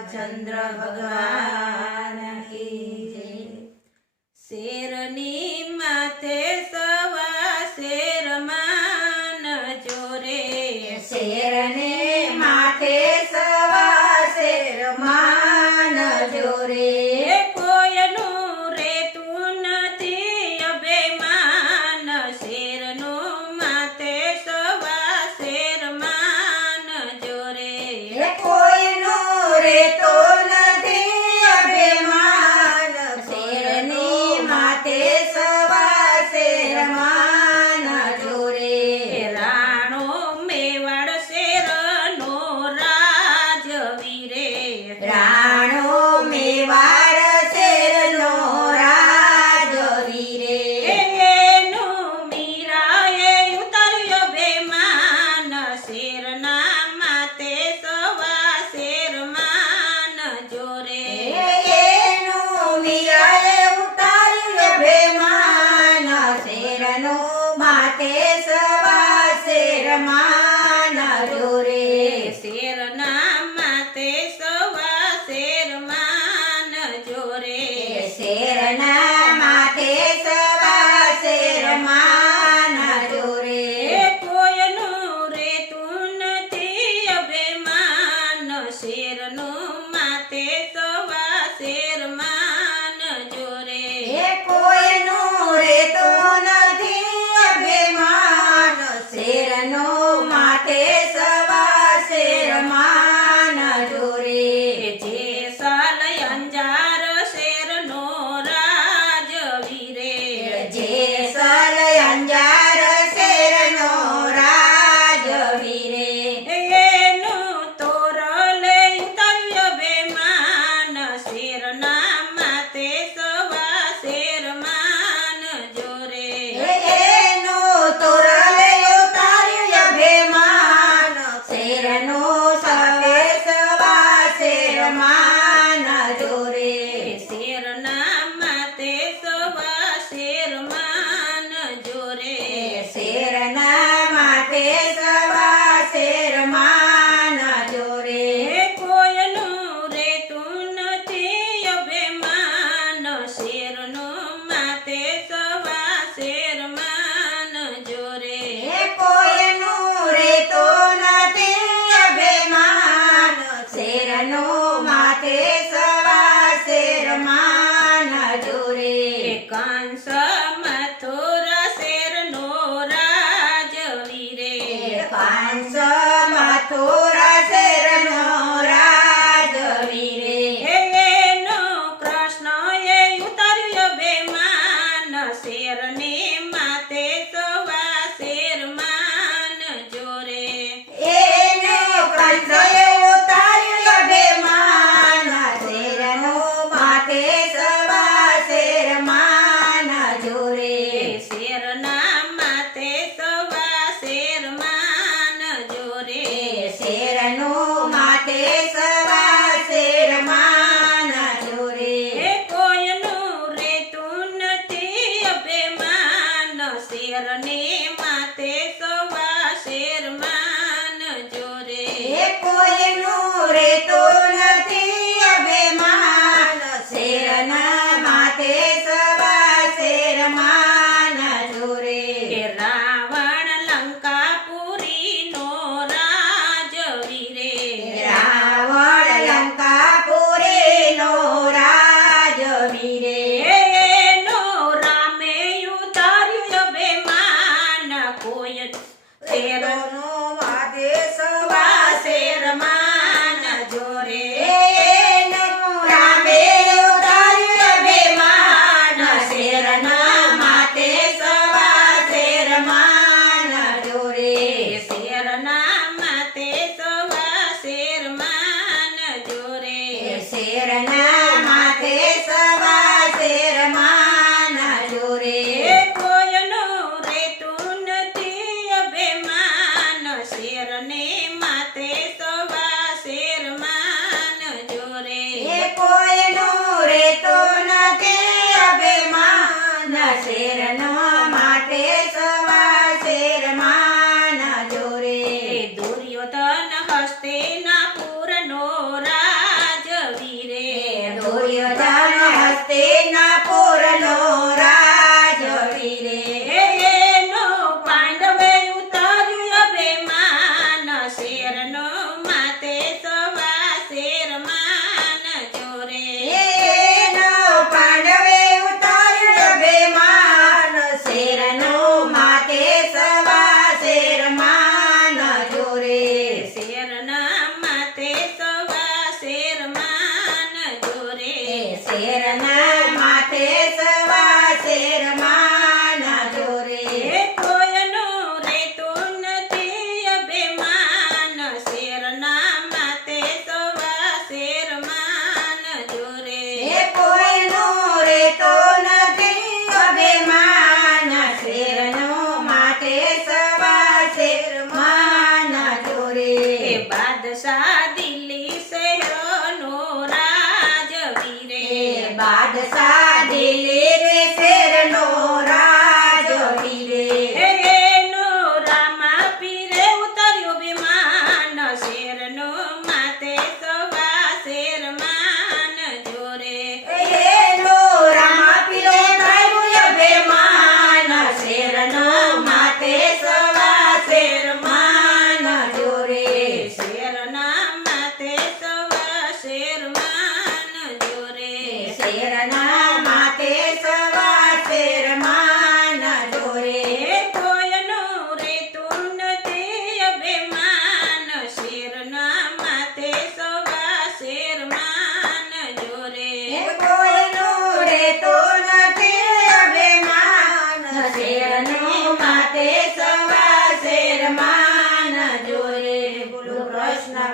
રાमचंद्र भगवान की जय। शेरनी माथे सवा शेर मान जोरे, शेरने माथे सवा शेर मान जोरे। कोयनु रेतु नथी अभिमान, शेरनु माथे सवा शेर मान जोरे। कोઈનો રેતો નથી અભિમાન, શેરની માથે સવા શેર માન જોરે। રાણો મેવાડ શેરનો રાજવીરે, રાણો મેવાડ શેરનો રાજવીરે। એનું મીરાએ ઉતાર્યો બેમાન, શેરના માથે સવા શેર માન જોરે। એનું મીરાએ ઉતાર્યું અભિમાન, શેરનો માથે સવા શેર માન જોરે। શેરના માથે સવા શેર માન જોરે। શેરના માથે સવા શેર માન જોરે। કોયનું રેતું નથી અભિમાન, શેરનું માથે સવા શેર માન જોરે। કોઈનું રેતો નથી અભિમાન, શેરનો માથે સવા શેર માન જોરે। જે સાલ અંજાર શેરનો રાજવીરે, જેસલ અંજાર શેરનો રાજવીરે। એનું તોરલે ઉતાર્યો બેમાન, શેરના માથે સવા શેર માન જોરે। એનો તોરલે ઉતાર્યું અભિમાન, શેરનો સાથે સવા શેર માન જોરે। શેરના માથે સવા શેર માન જોરે। શેરના માથે સવા શેર માન જોરે। કોયનું રેતું નથી અભિમાન, શેરનું માથે સવા શેર માન જોરે। કોઈનું રેતો નથી અભિમાન, શેરનો માથે સવા શેર માન જોરે। કંસ મથુરા શેરનો રાજવીરે, કંસ મથુરા શેરનો રાજવીરે। એનો કૃષ્ણએ ઉતાર્યો બેમાન, શેરને માથે સવા શેર માન જોરે। એને કંસએ ઉતાર્યું અભિમાન, શેરનો માથે સવા શેર માન જોરે। શેરના માથે સવા શેર માન જોરે। શેરનો માથે સવા શેર માન જોરે। કોયનું રેતું નથી અભિમાન, શેરને માથે સવા શેર માન જોરે। કોઈનું રેતો નથી અભિમાન, શેરના માથે સવા શેર માન જોરે। રાવણ લંકાપુરીનો રાજવીરે, રાવણ લંકાપુરીનો રાજવીરે। એનો રામે ઉતાર્યો બેમાન, કોઈ શેરનો માથે સવા શેર માન જોરે। એનો રામે ઉતાર્યું અભિમાન, શેરના માથે સવા શેર માન જોરે। શેરના માથે સવા શેર માન જોરે। શેરના માથે સવા શેર માન જોરે। કોયનું રેતું નથી અભિમાન, શેરને માથે સવા શેર માન જોરે। કોઈનું રેતો નથી અભિમાન, શેરનો માથે સવા શેર માન જોરે। દુર્યોધન હસ્તિનાપુરનો રાજ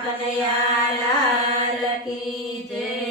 કનૈયા લાલ કી